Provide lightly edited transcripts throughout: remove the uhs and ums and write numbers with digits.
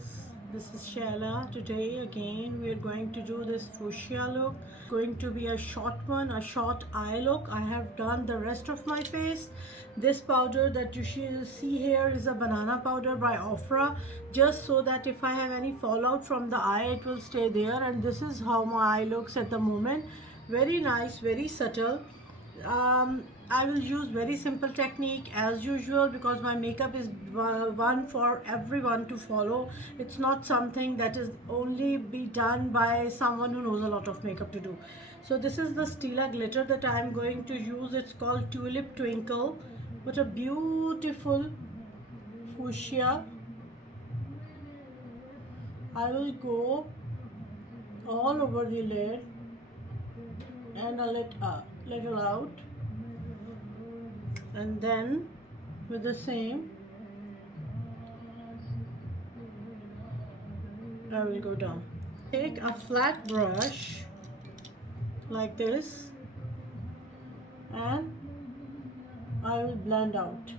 girls, this is Shayla. Today again we are going to do this fuchsia look. Going to be a short one, a short eye look. I have done the rest of my face. This powder that you see here is a banana powder by Ofra, just so that if I have any fallout from the eye it will stay there. And this is how my eye looks at the moment. Very nice, very subtle. I will use very simple technique as usual because my makeup is one for everyone to follow. It's not something that is only be done by someone who knows a lot of makeup to do. So this is the Stila glitter that I am going to use. It's called Tulip Twinkle. What a beautiful fuchsia. I will go all over the lid and a little out, and then with the same I will go down. Take a flat brush like this and I will blend out.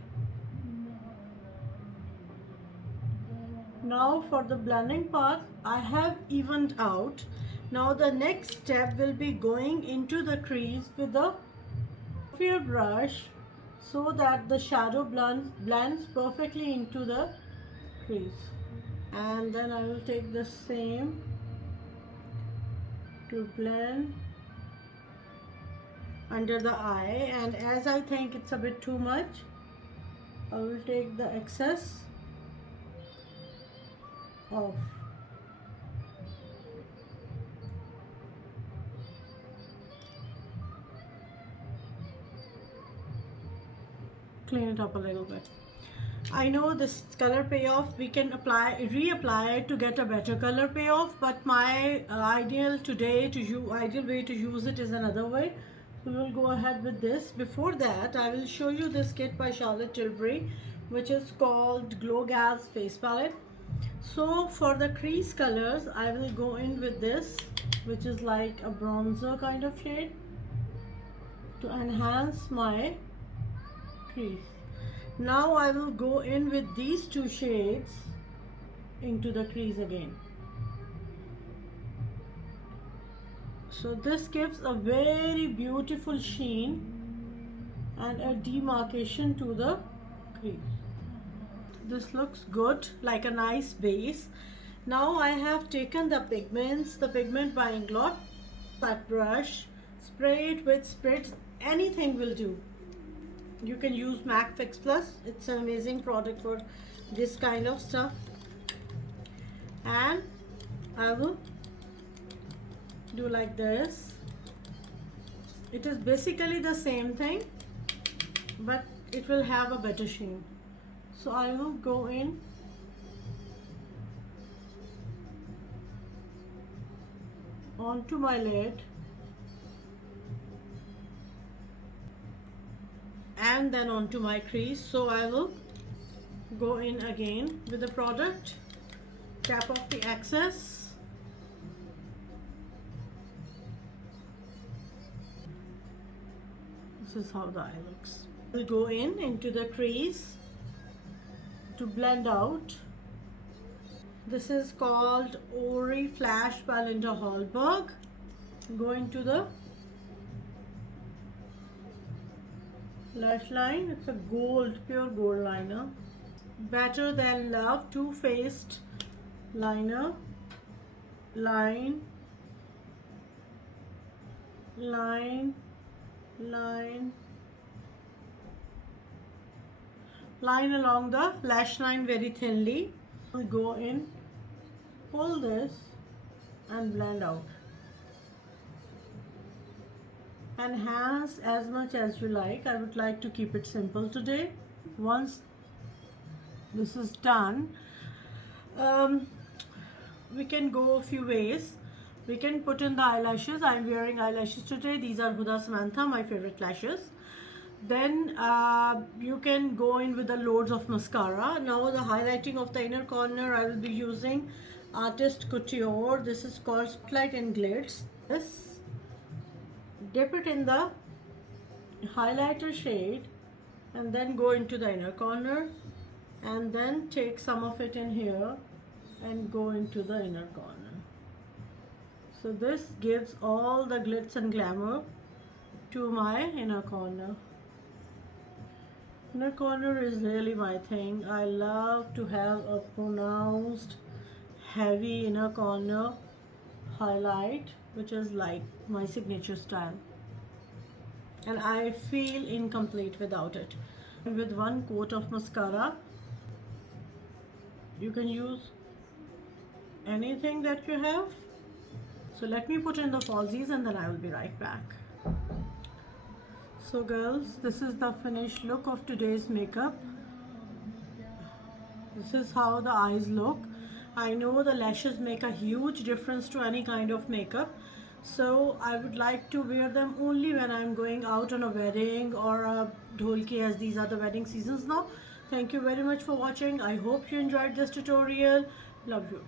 Now for the blending part I have evened out. Now the next step will be going into the crease with the your brush so that the shadow blends perfectly into the crease. And then I will take the same to blend under the eye, and as I think it's a bit too much, I will take the excess off. Clean it up a little bit. I know this color payoff we can reapply it to get a better color payoff, but my ideal way to use it is another way. So we'll go ahead with this. Before that, I will show you this kit by Charlotte Tilbury, which is called Glow Gas Face Palette. So for the crease colors, I will go in with this, which is like a bronzer kind of shade, to enhance my crease. Now I will go in with these two shades into the crease again. So this gives a very beautiful sheen and a demarcation to the crease. This looks good, like a nice base. Now I have taken the pigments, the pigment by Inglot, that brush, spray it with spritz, anything will do. You can use MAC Fix Plus. It's an amazing product for this kind of stuff. And I will do like this. It is basically the same thing, but it will have a better sheen. So I will go in onto my lid and then onto my crease. So I will go in again with the product, tap off the excess, this is how the eye looks. We'll go in into the crease to blend out. This is called Ori Flash by Linda Hallberg. Go into the lash line. It's a gold, pure gold liner. Better Than Love Too Faced liner. Line, line, line, line along the lash line very thinly. We'll go in, pull this and blend out. Enhance as much as you like. I would like to keep it simple today. Once this is done, we can go a few ways. We can put in the eyelashes. I'm wearing eyelashes today. These are Huda Samantha, my favorite lashes. Then you can go in with the loads of mascara. Now the highlighting of the inner corner, I will be using Artist Couture. This is called Spotlight and Glitz. This, dip it in the highlighter shade and then go into the inner corner and then take some of it in here and go into the inner corner. So this gives all the glitz and glamour to my inner corner. Inner corner is really my thing. I love to have a pronounced heavy inner corner highlight, which is like my signature style, and I feel incomplete without it. And with one coat of mascara, you can use anything that you have. So let me put in the falsies and then I will be right back. So girls, this is the finished look of today's makeup. This is how the eyes look. I know the lashes make a huge difference to any kind of makeup, so I would like to wear them only when I'm going out on a wedding or a dholki, as these are the wedding seasons now. Thank you very much for watching. I hope you enjoyed this tutorial. Love you.